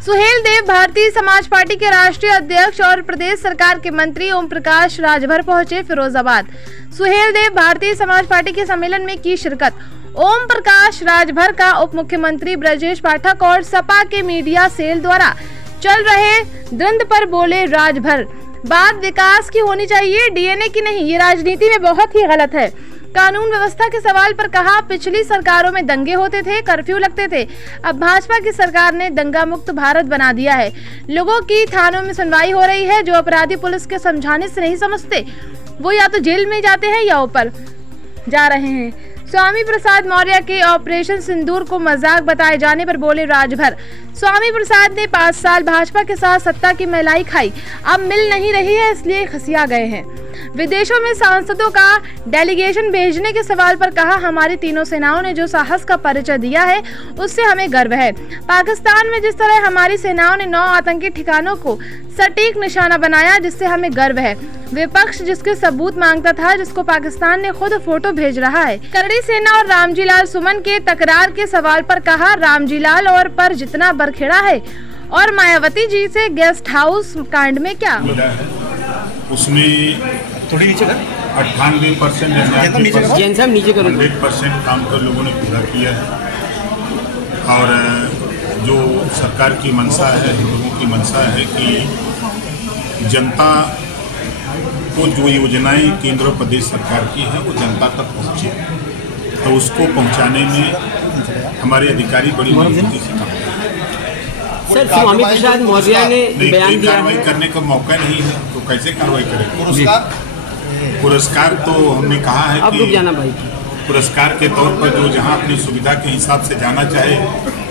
Suhel Dev Bharatiya Samaj party के राष्ट्रीय अध्यक्ष और प्रदेश सरकार के मंत्री ओम प्रकाश राजभर पहुंचे फिरोजाबाद। सुहेल देव भारतीय समाज पार्टी के सम्मेलन में की शिरकत। ओम प्रकाश राजभर का उप मुख्यमंत्री ब्रजेश पाठक और सपा के मीडिया सेल द्वारा चल रहे द्वंद्व पर बोले राजभर, बात विकास की होनी चाहिए, डीएनए की नहीं। ये राजनीति में बहुत ही गलत है। कानून व्यवस्था के सवाल पर कहा, पिछली सरकारों में दंगे होते थे, कर्फ्यू लगते थे, अब भाजपा की सरकार ने दंगा मुक्त भारत बना दिया है। लोगों की थानों में सुनवाई हो रही है। जो अपराधी पुलिस के समझाने से नहीं समझते वो या तो जेल में जाते हैं या ऊपर जा रहे हैं। स्वामी प्रसाद मौर्य के ऑपरेशन सिंदूर को मजाक बताए जाने पर बोले राजभर, स्वामी प्रसाद ने 5 साल भाजपा के साथ सत्ता की मलाई खाई, अब मिल नहीं रही है इसलिए खसिया गए हैं। विदेशों में सांसदों का डेलीगेशन भेजने के सवाल पर कहा, हमारी तीनों सेनाओं ने जो साहस का परिचय दिया है उससे हमें गर्व है। पाकिस्तान में जिस तरह हमारी सेनाओं ने 9 आतंकी ठिकानों को सटीक निशाना बनाया जिससे हमें गर्व है। विपक्ष जिसके सबूत मांगता था, जिसको पाकिस्तान ने खुद फोटो भेज रहा है। करड़ी सेना और रामजी लाल सुमन के तकरार के सवाल पर कहा, रामजी लाल और पर जितना बरखेड़ा है और मायावती जी से गेस्ट हाउस कांड में क्या, उसमें थोड़ी नीचे 98% 100% काम कर लोगों ने पूरा किया है। और जो सरकार की मंशा है, लोगों की मंशा है कि जनता को जो योजनाएं केंद्र और प्रदेश सरकार की है वो जनता तक पहुँचे, तो उसको पहुँचाने में हमारे अधिकारी बड़ी मजबूती से काम कर रहे हैं। सर, स्वामी प्रसाद मौर्य ने बयान दिया कार्रवाई करने का मौका नहीं है तो कैसे कार्रवाई करें? पुरस्कार तो हमने कहा है कि पुरस्कार के तौर पर जो जहां अपनी सुविधा के हिसाब से जाना चाहे,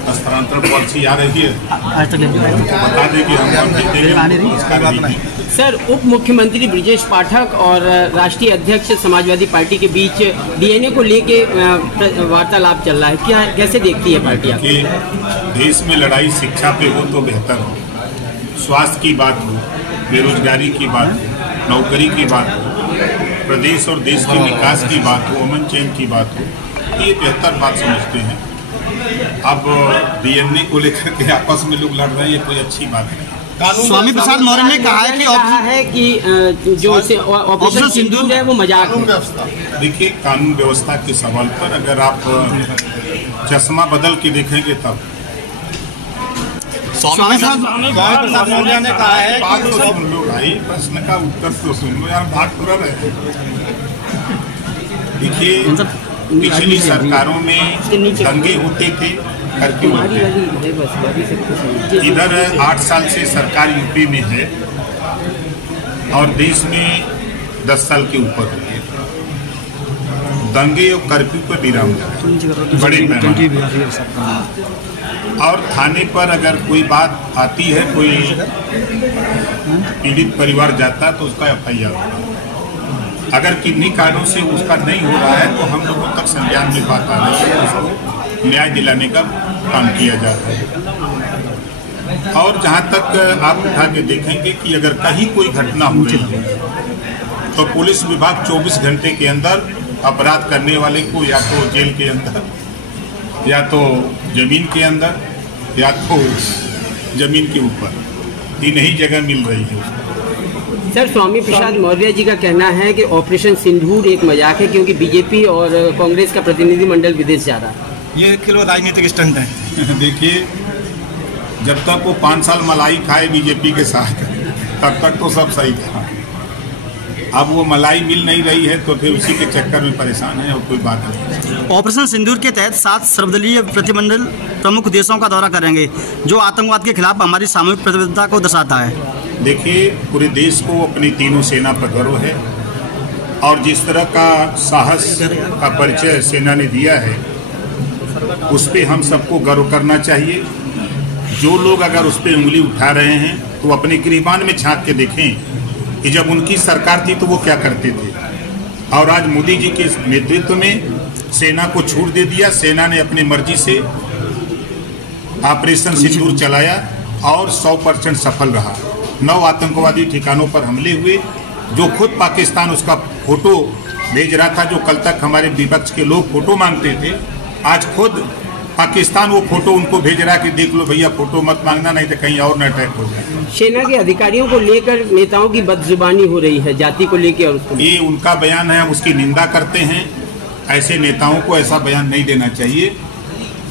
हस्तांतरण पॉलिसी आ रही है तो बता दें कि हम देंगे। सर, उप मुख्यमंत्री ब्रजेश पाठक और राष्ट्रीय अध्यक्ष समाजवादी पार्टी के बीच डीएनए को लेके वार्तालाप चल रहा है, क्या कैसे देखती है पार्टी? कि देश में लड़ाई शिक्षा पे हो तो बेहतर हो, स्वास्थ्य की बात हो, बेरोजगारी की बात हो, नौकरी की बात हो, प्रदेश और देश के विकास की बात हो, अमन चैन की बात हो, ये बेहतर बात समझते हैं। अब डीएनए को लेकर के आपस में लोग लड़ रहे हैं, ये कोई अच्छी बात नहीं। स्वामी प्रसाद मौर्य ने कहा है कि जो ऑपरेशन सिंदूर है वो मजाक है। देखिए, कानून व्यवस्था के सवाल पर अगर आप चश्मा बदल के देखेंगे तब स्वामी प्रसाद मौर्य ने कहा है सुन लो भाई, प्रश्न का उत्तर तो सुन लो यार, बात पूरा रहे। देखिए, पिछली सरकारों में दंगे होते थे, कर्फ्यू होते थे। इधर 8 साल से सरकार यूपी में है और देश में 10 साल के ऊपर हो गए। दंगे और कर्फ्यू पर विराम बड़े पैमाने और थाने पर अगर कोई बात आती है, कोई पीड़ित परिवार जाता तो उसका FIR होता है। अगर किन्हीं कारणों से उसका नहीं हो रहा है तो हम लोगों तक संज्ञान में बात आ रही है, उसको न्याय दिलाने का काम किया जाता है। और जहाँ तक आप उठा के देखेंगे कि अगर कहीं कोई घटना हो रही है तो पुलिस विभाग 24 घंटे के अंदर अपराध करने वाले को या तो जेल के अंदर, या तो जमीन के अंदर, या तो जमीन के ऊपर, तीन ही जगह मिल रही है। सर, स्वामी प्रसाद मौर्य जी का कहना है कि ऑपरेशन सिंदूर एक मजाक है क्योंकि बीजेपी और कांग्रेस का प्रतिनिधिमंडल विदेश जा रहा है। ये केवल राजनीतिक स्टंट है। देखिए, जब तक वो 5 साल मलाई खाए बीजेपी के साथ तब तक तो सब सही था। अब वो मलाई मिल नहीं रही है तो फिर उसी के चक्कर में परेशान है और कोई बात नहीं। ऑपरेशन सिंदूर के तहत 7 सर्वदलीय प्रतिनिधिमंडल प्रमुख देशों का दौरा करेंगे, जो आतंकवाद के खिलाफ हमारी सामूहिक प्रतिबद्धता को दर्शाता है। देखिए, पूरे देश को अपनी तीनों सेना पर गर्व है और जिस तरह का साहस का परिचय सेना ने दिया है उस पर हम सबको गर्व करना चाहिए। जो लोग अगर उस पर उंगली उठा रहे हैं तो अपने गिरबान में झांक के देखें कि जब उनकी सरकार थी तो वो क्या करते थे। और आज मोदी जी के नेतृत्व में सेना को छूट दे दिया, सेना ने अपनी मर्जी से ऑपरेशन सिंदूर चलाया और 100% सफल रहा। 9 आतंकवादी ठिकानों पर हमले हुए, जो खुद पाकिस्तान उसका फोटो भेज रहा था, जो कल तक हमारे विपक्ष के लोग फोटो मांगते थे, आज खुद पाकिस्तान वो फोटो उनको भेज रहा है कि देख लो भैया, फोटो मत मांगना नहीं तो कहीं और न अटैक हो जाए। सेना के अधिकारियों को लेकर नेताओं की बदजुबानी हो रही है, जाति को लेकर और उसको ये उनका बयान है, हम उसकी निंदा करते हैं। ऐसे नेताओं को ऐसा बयान नहीं देना चाहिए।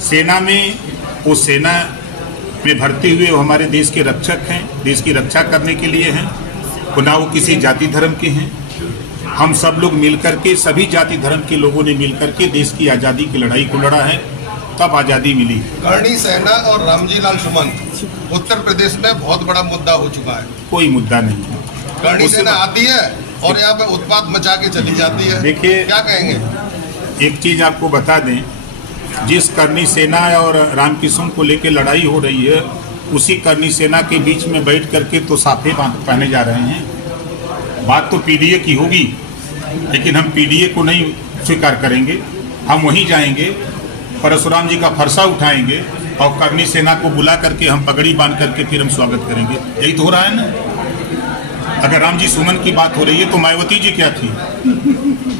सेना में वो सेना में भर्ती हुए वो हमारे देश के रक्षक हैं, देश की रक्षा करने के लिए हैं, ना वो किसी जाति धर्म के हैं। हम सब लोग मिलकर के, सभी जाति धर्म के लोगों ने मिलकर के देश की आज़ादी की लड़ाई को लड़ा है, तब आज़ादी मिली। करणी सेना और रामजी लाल सुमन उत्तर प्रदेश में बहुत बड़ा मुद्दा हो चुका है। कोई मुद्दा नहीं। करणी सेना आती है और यहाँ पे उत्पात मचा के चली जाती है। देखिए, क्या कहेंगे? एक चीज आपको बता दें, जिस करनी सेना और रामकिशन को लेकर लड़ाई हो रही है, उसी करनी सेना के बीच में बैठ करके तो साफे पहने जा रहे हैं। बात तो पीडीए की होगी, लेकिन हम पीडीए को नहीं स्वीकार करेंगे। हम वहीं जाएंगे, परशुराम जी का फरसा उठाएंगे और करनी सेना को बुला करके हम पगड़ी बांध करके फिर हम स्वागत करेंगे। यही तो हो रहा है ना। अगर राम जी सुमन की बात हो रही है तो मायावती जी क्या थी?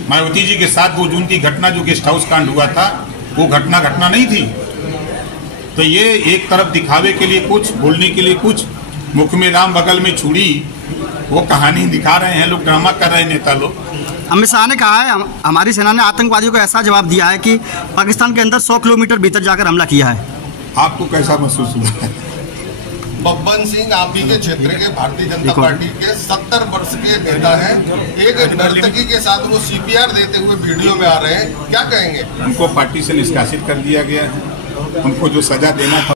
मायावती जी के साथ वो जून की घटना जो गेस्ट हाउस कांड हुआ था, वो घटना नहीं थी। तो ये एक तरफ दिखावे के लिए कुछ, बोलने के लिए कुछ, मुख में राम बगल में छुरी, वो कहानी दिखा रहे हैं लोग, ड्रामा कर रहे हैं नेता लोग। अमित शाह ने कहा है हमारी सेना ने आतंकवादियों को ऐसा जवाब दिया है कि पाकिस्तान के अंदर 100 किलोमीटर भीतर जाकर हमला किया है। आपको कैसा महसूस हुआ है? बब्बन सिंह आप ही के क्षेत्र के भारतीय जनता पार्टी के 70 वर्ष के नेता हैं। एक नर्तकी के साथ वो CPR देते हुए वीडियो में आ रहे हैं, क्या कहेंगे? उनको पार्टी से निष्कासित कर दिया गया है। उनको जो सजा देना था